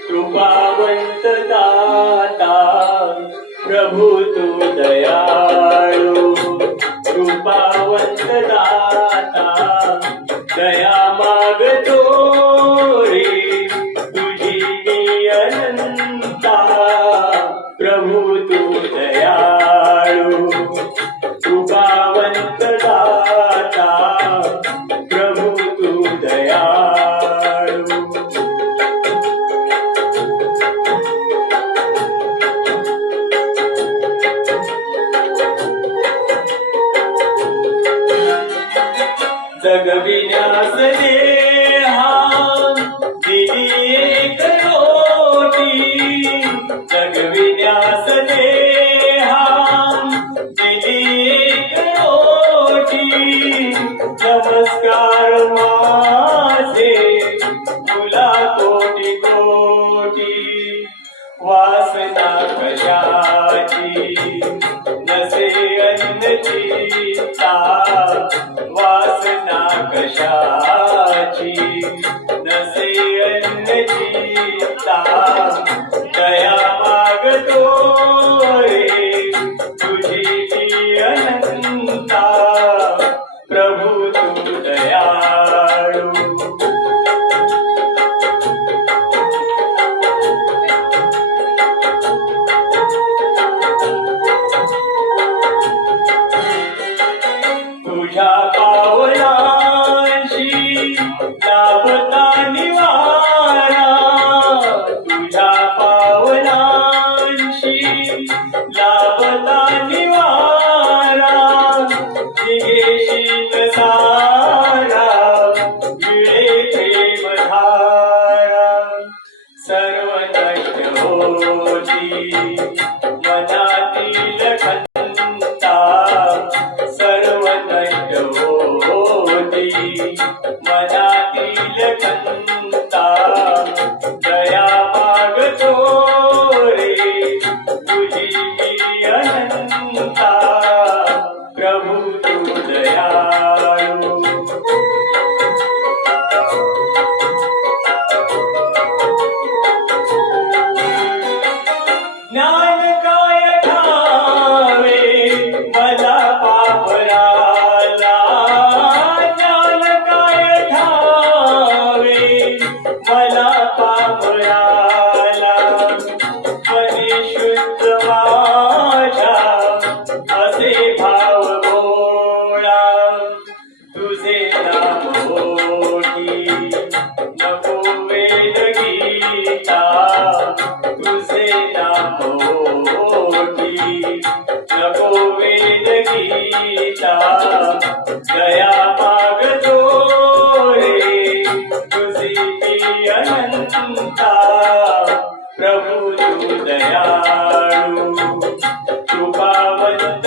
कृपावंत दाता प्रभु तू दयाळू, कृपावंत दाता दया मागतो रे तुझी मी अनंता, प्रभु तू दयाळू, कृपावंत दाता प्रभु तू दयाळू. जगविण्यास देहा दिली एक रोटी, जगविण्यास देहा दिली एक रोटी, नमस्कार माझे तुला कोटी कोटी. वासना कशाची नसे अन्नची वासना कशाची नसे अन्नची दया मागतो रे तुझी मी अनंता, प्रभु तू दयाळू. तुझ्या पावलांशी लाभता निवारा, तुझ्या पावलांशी लाभता निवारा, निघेशील सारा मिळे प्रेमधारा. सर्व नष्ट होती मनातील खंता, सर्व नष्ट होती मनातील खंता, दया मागतो रे तुझी मी अनंता, प्रभु तू दयाळू. ज्ञान काय ठावे मला पापराला, ज्ञान काय ठावे मला पापराला, मनी शुद्ध माझ्या असे भाव भोळा, तुझे नाम ओठी नको वेद गीता, तुझे नाम ओठी नको वेद गीता, दया मागतो रे तुझी मी अनंता, प्रभु तू दयाळू, कृपावंत